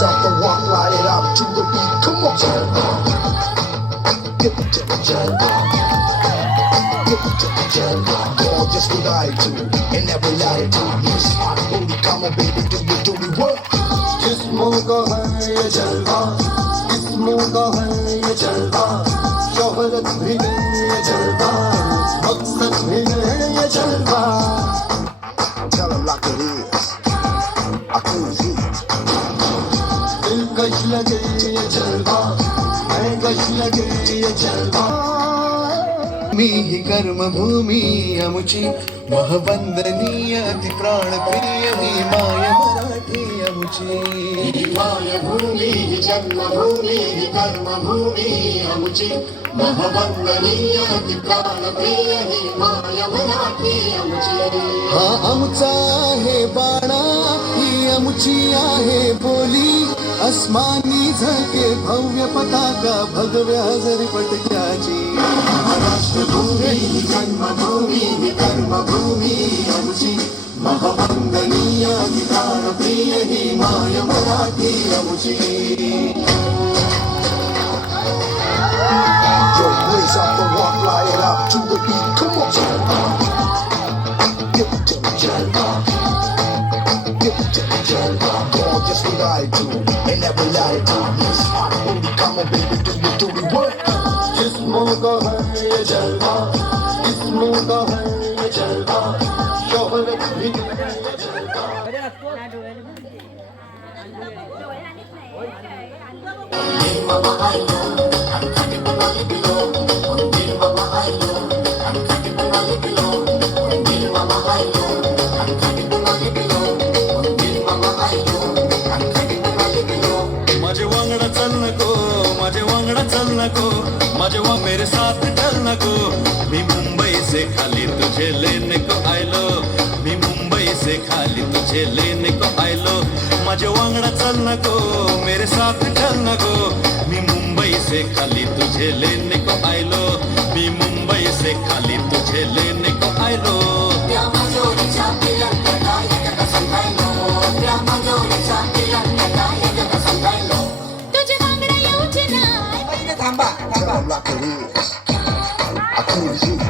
blaze up the rock, light it up to the beat. Come on, get it to the jungle. Get it to the jungle. All just what I do in every latitude. Miss hot booty, come on, baby, do we work? जिस्मों का है ये जलवा, जिस्मों का है ये जलवा, शोहरत भी नहीं ये जलवा, मकसद भी नहीं ये जलवा. Tell him like it is. I couldn't heat. दिलकश लगे ये जलवा, महकश लगे ये जलवा. मी ही कर्मभूमी अमुची महवंदनीय अति प्राण प्रिय मी माय मराठी अमुची. मायभूमी जन्मभूमी कर्मभूमी अमुची महवंदनीय प्राणप्रिय ही माय मराठी अमुची. हा आमचा आहे बाणा, ही आमची आहे बोली, अस्मानी झळके भव्य पताका भगव्या जरी पटक्याची. महाराष्ट्रभूमी जन्मभूमी कर्मभूमी अमुची महवंदनीय प्राणप्रिय ही माय Marathi अमुची. Yo, blaze up the rock, light it up to the beat. Come on, get it to the jungle. Get it to the jungle. All just what I do in every latitude. Miss hot booty, come on, baby, do we work? जिस्मों का है ये जलवा, जिस्मों का है ये जलवा, शोहरत भी नहीं ये जलवा. माझे वांगडा चल नको, माझे वांगडा चल नको, माझे वांग मेरे साथ चल नको. मी मुंबई से खाली तुझे लेने को आयलो, मी मुंबई से खाली तुझे लेने को आयलो. माझे वांगडा चल नको, मेरे साथ चल नको, मी मुंबई से खाली तुझे लेने को आयलो, मी मुंबई से खाली तुझे लेने को आयलो. Tell him like it is. I couldn't heat.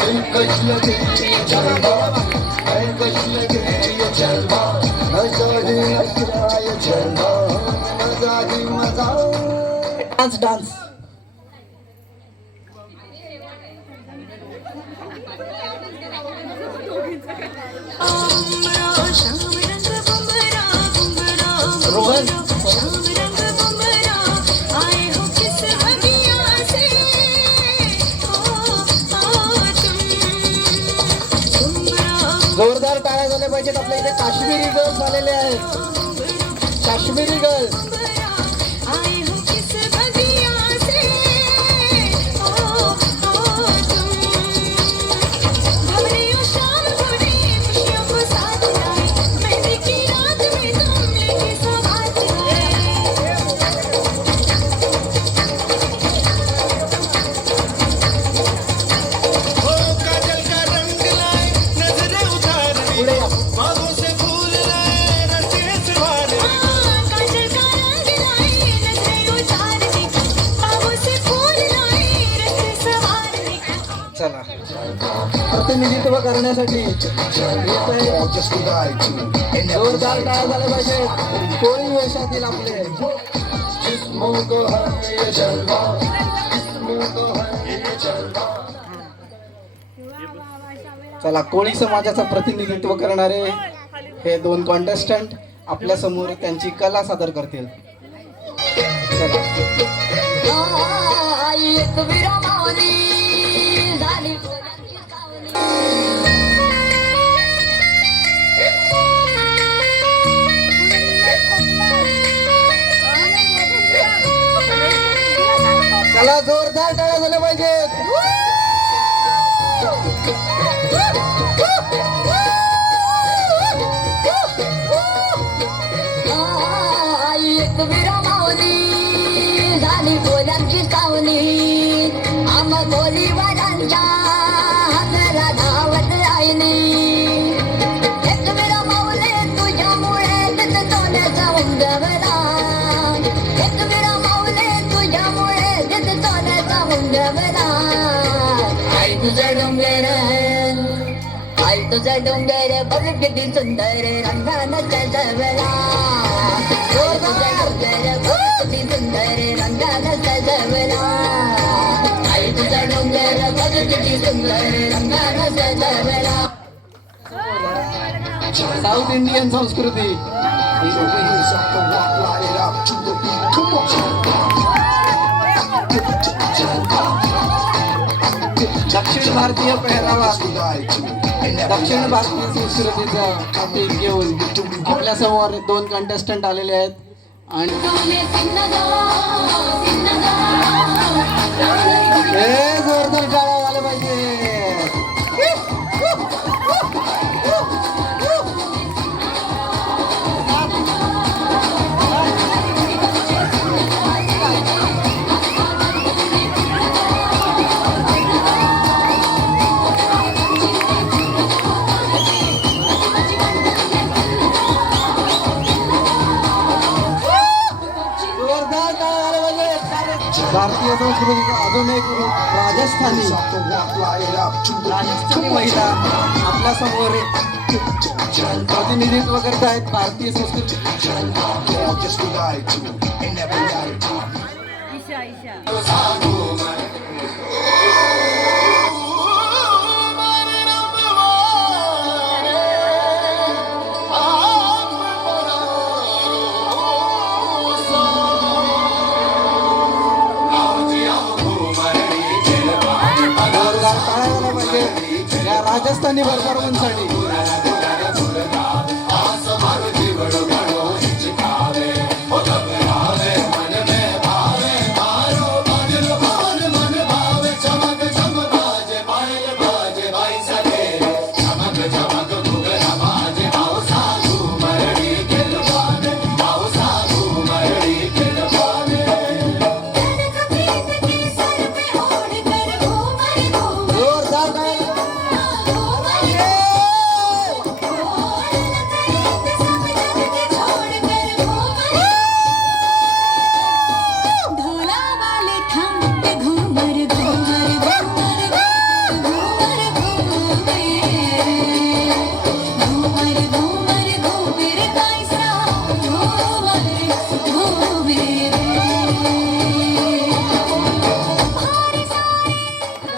दिलकश लगे ये जलवा, महकश लगे ये जलवा, मजा ही मजा ये जलवा, मजा ही मजा. Dance dance. रोहन जोरदार टाळ्या झाल्या पाहिजेत. आपल्या इथे काश्मीरी गर्ल्स आलेले आहेत, काश्मीरी गर्ल्स. चला, प्रतिनिधित्व करण्यासाठी All just what I do in every जोरदार latitude. टाळ्या झाल्या पाहिजेत. कोळी वेशातील आपले. जिस्मों को है ये जलवा, जिस्मों को है ये जलवा. चला, कोळी समाजाचं प्रतिनिधित्व करणारे हे दोन कॉन्टेस्टंट आपल्या समोर त्यांची कला सादर करतील. चला. चला, जोरदार टाळ्या झाल्या पाहिजेत. एक विरमावली झाली बोलांची सावली, आम्हा बोलीवारांच्या हातला धावत राहिली. एक विरमावले तुझ्यामुळे सोन्याचा तुझा डोंगर बघ किती सुंदर रंगानं सजवला आई तुझा डोंगर बघ किती सुंदर रंगानं सजवला आई तुझा डोंगर बघ किती सुंदर रंगानं सजवला साऊथ इंडियन संस्कृती So raise up the rock, light it up to the beat. Come on. दक्षिण भारतीय पेहरावा दक्षिण भारतीय संस्कृतीचा टॉपिक घेऊन आपल्या समोर 2 कंटेस्टंट आलेले आहेत आणि हे जोरदार टाळ्या झाल्या पाहिजे. भारतीय संस्कृतीचा अजून एक रूप राजस्थानी महिला आपल्या समोर प्रतिनिधित्व करत आहेत भारतीय संस्कृती. या राजस्थानी परफॉर्मन्ससाठी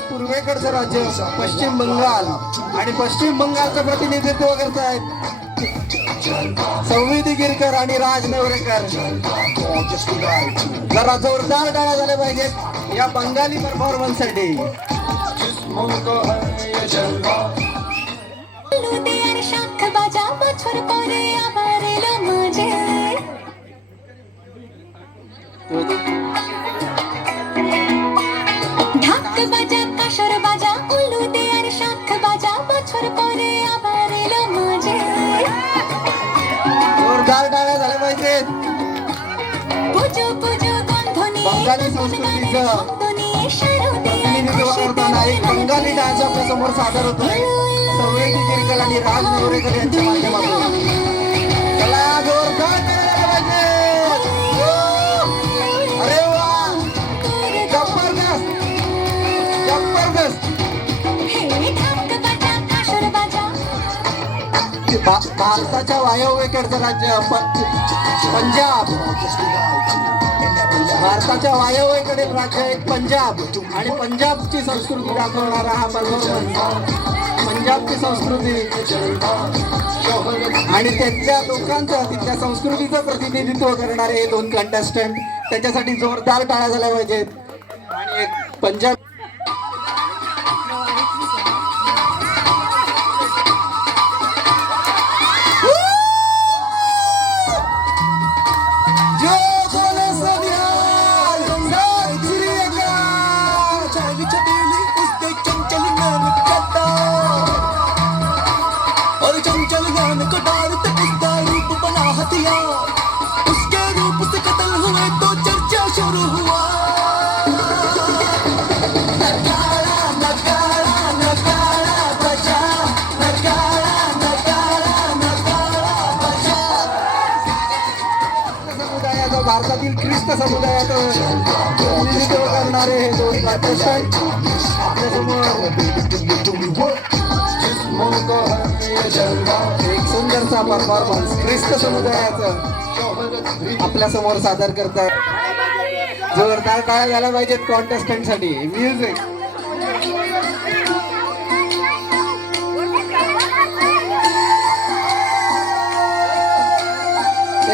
पूर्वेकडचं राज्य पश्चिम बंगाल आणि पश्चिम बंगालचं प्रतिनिधित्व करत आहेत संवेदी गिरकर आणि राज नेवरेकर. जरा जोरदार टाळ्या झाल्या पाहिजेत या बंगाली परफॉर्मन्ससाठी. जोरदार टाळ्या झाल्या पाहिजेत. बंगाली संस्कृतीचं प्रतिनिधित्व करताना एक बंगाली डान्स आपल्या समोर सादर होतोय संवेदी गिरकर आणि राज नेवरेकर यांच्या माध्यमातून. चला जोरदार टाळ्या झाल्या पाहिजेत. अरे वा जबरदस्त जबरदस्त. भारताच्या वायव्येकडचं राज्य पंजाब. भारताच्या वायव्येकडील राज्य एक पंजाब आणि पंजाबची संस्कृती दाखवणारा हा परफॉर्मन्स. पंजाबची संस्कृती आणि तिथल्या लोकांचं तिथल्या संस्कृतीचं प्रतिनिधित्व करणारे हे 2 कंटेस्टंट त्याच्यासाठी जोरदार टाळ्या झाल्या पाहिजेत. आणि एक पंजाब उसके रूप से कत्ल हुए तो चर्चा शुरू हुआ. भारतातील ख्रिस्त समुदायाचं प्रतिनिधित्व करणारे हे 2 कंटेस्टंट आपल्यासमोर एक सुंदरसा परफॉर्मन्स ख्रिस्त समुदायाचं आपल्या समोर सादर करताय. जोरदार टाळ्या झाल्या पाहिजेत कॉन्टेस्टंट साठी. म्युझिक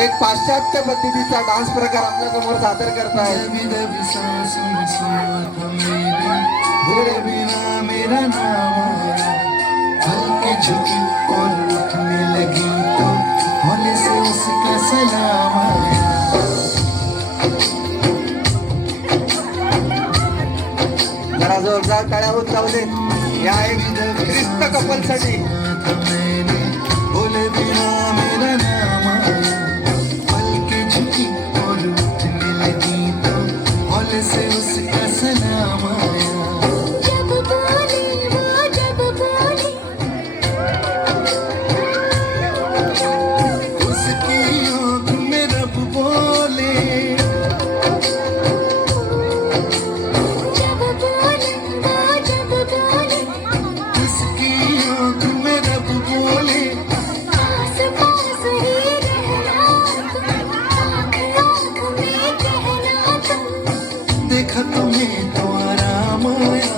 एक पाश्चात्य पद्धतीचा डान्स प्रकार आपल्या समोर सादर करताय. भोले बिना मेरा नाम आया, हल्के झुकी और उठने लगी तो भोले से उसका सलाम आया. जरा जोरदार टाळ्या होत जाऊ देत या एक ख्रिस्त कपल साठी. भोले बिना मेरा नाम आया, हल्के झुकी और उठने लगी तो भोले से उसका सलाम आया. जब बोले वो जब बोले उसकी आँख में रब बोले, जब बोले वो जब बोले उसकी आँख में रब बोले. पास पास ही रहना तुम आँख आँख में कहना तुम देखा तुम्हें तो आराम आया,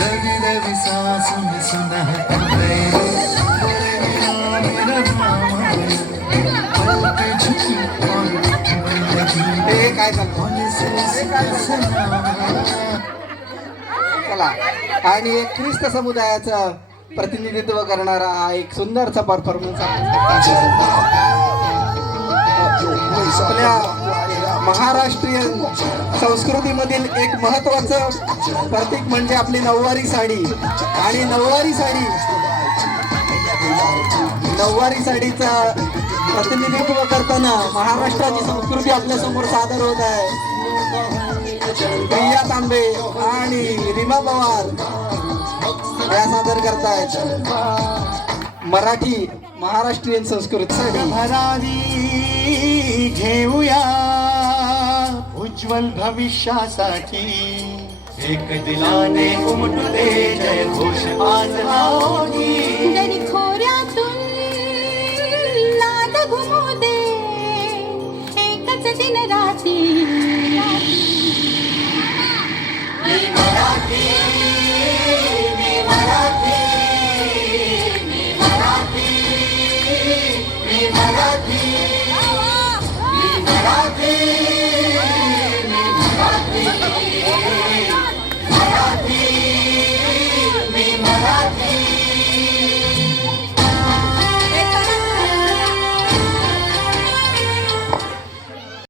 रवि रवि सांस में सुना है मैंने. भोले बिना मेरा नाम आया, पलके झुकी और उठने लगी हे काय चाललं भोले से उसका सलाम आया. चला. आणि एक ख्रिस्त समुदायाचं प्रतिनिधित्व करणारा हा एक सुंदरचा परफॉर्मन्स आपल्या महाराष्ट्रीयन संस्कृतीमधील एक महत्वाचं प्रतीक म्हणजे आपली नऊवारी साडी. आणि नऊवारी साडीचा प्रतिनिधित्व करताना महाराष्ट्राची संस्कृती आपल्या समोर सादर होत आहे. भैया तांबे आणि रीमा पवार या सादर करतायत मराठी महाराष्ट्रीयन संस्कृतीसाठी. भरारी घेऊया उज्ज्वल भविष्यासाठी, एक दिलाने उमटू दे जय घोष आज होगी. जरी खोऱ्यातून नाद घुमू दे एकच दिन रात्री. मराठी